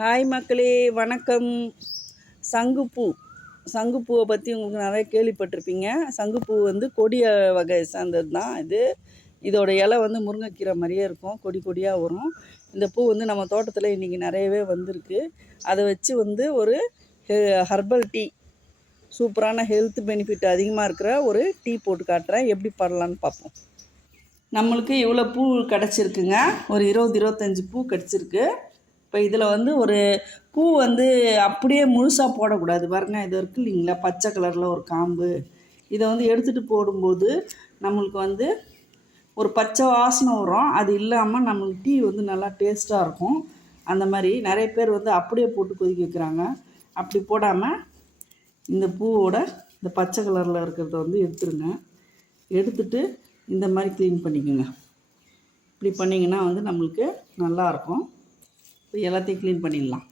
Hi மக்களே, வணக்கம். சங்குப்பூ சங்குப்பூவை பற்றி உங்களுக்கு நிறைய கேள்விப்பட்டிருப்பீங்க. சங்குப்பூ வந்து கொடிய வகை சார்ந்தது தான் இது. இதோட இலை வந்து முருங்கைக்கீரை மாதிரியே இருக்கும், கொடி கொடியாக வரும். இந்த பூ வந்து நம்ம தோட்டத்தில் இன்றைக்கி நிறையவே வந்திருக்கு. அதை வச்சு வந்து ஒரு ஹர்பல் டீ, சூப்பரான ஹெல்த் பெனிஃபிட் அதிகமாக இருக்கிற ஒரு டீ போட்டு காட்டுறேன். எப்படி பண்ணலான்னு பார்ப்போம். நம்மளுக்கு இவ்வளோ பூ கிடச்சிருக்குங்க. ஒரு 20-25 பூ கிடச்சிருக்கு. இப்போ இதில் வந்து ஒரு பூ வந்து அப்படியே முழுசாக போடக்கூடாது. பாருங்க, இது இருக்குது இல்லைங்களா, பச்சை கலரில் ஒரு காம்பு. இதை வந்து எடுத்துகிட்டு போடும்போது நம்மளுக்கு வந்து ஒரு பச்சை வாசனை வரும். அது இல்லாமல் நம்மளுக்கு டீ வந்து நல்லா டேஸ்ட்டாக இருக்கும். அந்த மாதிரி நிறைய பேர் வந்து அப்படியே போட்டு கொதிக்க வைக்கிறாங்க. அப்படி போடாமல் இந்த பூவோட இந்த பச்சை கலரில் இருக்கிறத வந்து எடுத்துருங்க. எடுத்துட்டு இந்த மாதிரி க்ளீன் பண்ணிக்கோங்க. இப்படி பண்ணிங்கன்னா வந்து நம்மளுக்கு நல்லாயிருக்கும். இப்போ எல்லாத்தையும் க்ளீன் பண்ணிடலாம்.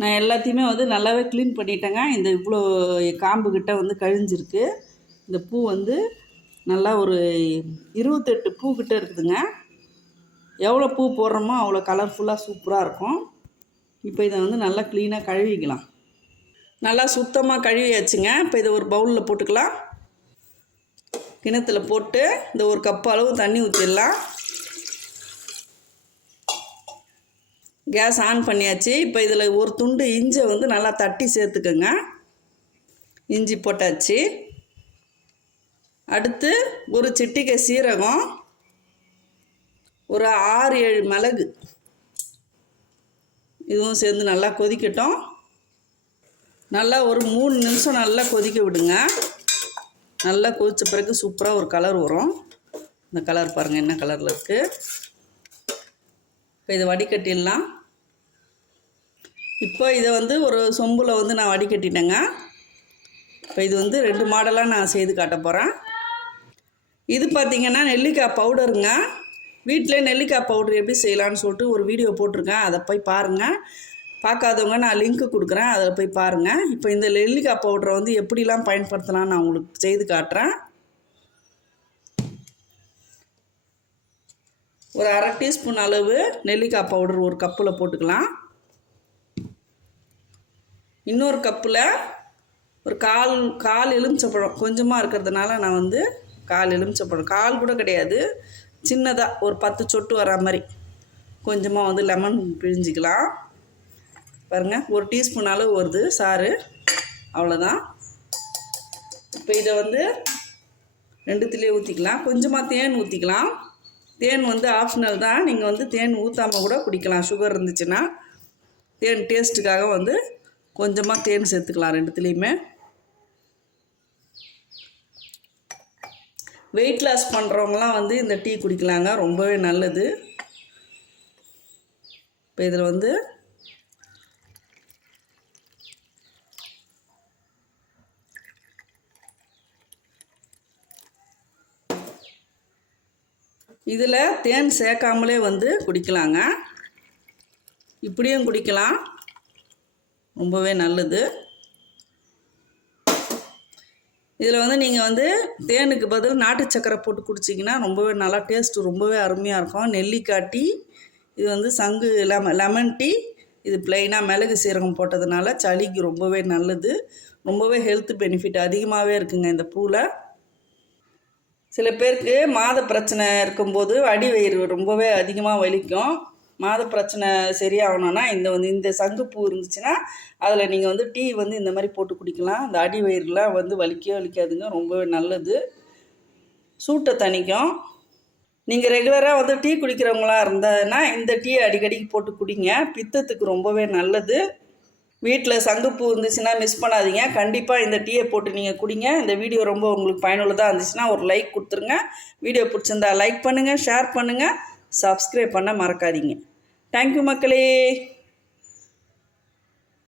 நான் எல்லாத்தையுமே வந்து நல்லாவே க்ளீன் பண்ணிட்டேங்க. இந்த இவ்வளோ காம்புக்கிட்ட வந்து கழிஞ்சிருக்கு. இந்த பூ வந்து நல்லா ஒரு 28 பூக்கிட்ட இருக்குதுங்க. எவ்வளோ பூ போடுறோமோ அவ்வளோ கலர்ஃபுல்லாக சூப்பராக இருக்கும். இப்போ இதை வந்து நல்லா க்ளீனாக கழுவிக்கலாம். நல்லா சுத்தமாக கழுவியாச்சுங்க. இப்போ இதை ஒரு பவுலில் போட்டுக்கலாம். கிணத்துல போட்டு இந்த ஒரு கப் அளவு தண்ணி ஊற்றிடலாம். கேஸ் ஆன் பண்ணியாச்சு. இப்போ இதில் ஒரு துண்டு இஞ்சி வந்து நல்லா தட்டி சேர்த்துக்கோங்க. இஞ்சி போட்டாச்சு. அடுத்து ஒரு சிட்டிகை சீரகம், ஒரு 6-7 மிளகு, இதுவும் சேர்ந்து நல்லா கொதிக்கட்டும். நல்லா ஒரு 3 நிமிஷம் நல்லா கொதிக்க விடுங்க. நல்லா கொதித்த பிறகு சூப்பராக ஒரு கலர் வரும். இந்த கலர் பாருங்கள் என்ன கலரில் இருக்குது. இப்போ இதை வடிகட்டிடலாம். இப்போ இதை வந்து ஒரு சொம்பில் வந்து நான் வடிகட்டிட்டேங்க. இப்போ இது வந்து 2 மாடலாக நான் செய்து காட்ட போகிறேன். இது பார்த்திங்கன்னா நெல்லிக்காய் பவுடருங்க. வீட்டிலே நெல்லிக்காய் பவுடர் எப்படி செய்யலான்னு சொல்லிட்டு ஒரு வீடியோ போட்டிருக்கேன். அதை போய் பாருங்கள். பார்க்காதவங்க நான் லிங்க்கு கொடுக்குறேன், அதில் போய் பாருங்கள். இப்போ இந்த நெல்லிக்காய் பவுடரை வந்து எப்படிலாம் பயன்படுத்தலாம்னு நான் உங்களுக்கு செய்து காட்டுறேன். ஒரு 1/2 டீஸ்பூன் அளவு நெல்லிக்காய் பவுடர் ஒரு கப்பில் போட்டுக்கலாம். இன்னொரு கப்பில் ஒரு கால் எலுமிச்சப்பழம் கொஞ்சமாக இருக்கிறதுனால நான் வந்து கால் எலுமிச்சப்பழம், கால் கூட கிடையாது, சின்னதாக ஒரு 10 சொட்டு வர மாதிரி கொஞ்சமாக வந்து லெமன் பிழிஞ்சிக்கலாம். பாருங்கள், ஒரு டீஸ்பூன் அளவு வருது சாறு, அவ்வளோதான். இப்போ இதை வந்து 2த்துலேயே ஊற்றிக்கலாம். கொஞ்சமாக தேன் ஊற்றிக்கலாம். தேன் வந்து ஆப்ஷனல் தான். நீங்கள் வந்து தேன் ஊற்றாமல் கூட குடிக்கலாம். சுகர் இருந்துச்சுன்னா தேன் டேஸ்ட்டுக்காக வந்து கொஞ்சமாக தேன் சேர்த்துக்கலாம் 2த்துலேயுமே. வெயிட் லாஸ் பண்ணுறவங்களாம் வந்து இந்த டீ குடிக்கலாங்க, ரொம்பவே நல்லது. இப்போ இதில் வந்து இதில் தேன் சேர்க்காமலே வந்து குடிக்கலாங்க. இப்படியும் குடிக்கலாம், ரொம்பவே நல்லது. இதில் வந்து நீங்கள் வந்து தேனுக்கு பதில் நாட்டு சக்கரை போட்டு குடிச்சிங்கன்னா ரொம்பவே நல்லா டேஸ்ட்டு ரொம்பவே அருமையாக இருக்கும். நெல்லிக்காய் டீ, இது வந்து சங்கு லெமன் டீ. இது ப்ளைனாக மிளகு சீரகம் போட்டதுனால சளிக்கு ரொம்பவே நல்லது. ரொம்பவே ஹெல்த் பெனிஃபிட் அதிகமாகவே இருக்குங்க இந்த பூவில். சில பேருக்கு மாத பிரச்சனை இருக்கும்போது அடி வயிறு ரொம்பவே அதிகமாக வலிக்கும். மாத பிரச்சனை சரியாகணுன்னா இந்த சங்குப்பூ இருந்துச்சுன்னா அதில் நீங்கள் வந்து டீ வந்து இந்த மாதிரி போட்டு குடிக்கலாம். இந்த அடி வயிறுலாம் வந்து வலிக்காதுங்க, ரொம்பவே நல்லது. சூட்டை தணிக்கும். நீங்கள் ரெகுலராக வந்து டீ குடிக்கிறவங்களா இருந்ததுன்னா இந்த டீ அடிக்கடிக்கு போட்டு குடிங்க, பித்தத்துக்கு ரொம்பவே நல்லது. வீட்டில் சங்குப்பூ இருந்துச்சுன்னா மிஸ் பண்ணாதீங்க. கண்டிப்பாக இந்த டீயை போட்டு நீங்கள் குடிங்க. இந்த வீடியோ ரொம்ப உங்களுக்கு பயனுள்ளதாக இருந்துச்சுன்னா ஒரு லைக் கொடுத்துருங்க. வீடியோ பிடிச்சிருந்தா லைக் பண்ணுங்கள், ஷேர் பண்ணுங்கள், சப்ஸ்கிரைப் பண்ண மறக்காதீங்க. தேங்க்யூ மக்களே.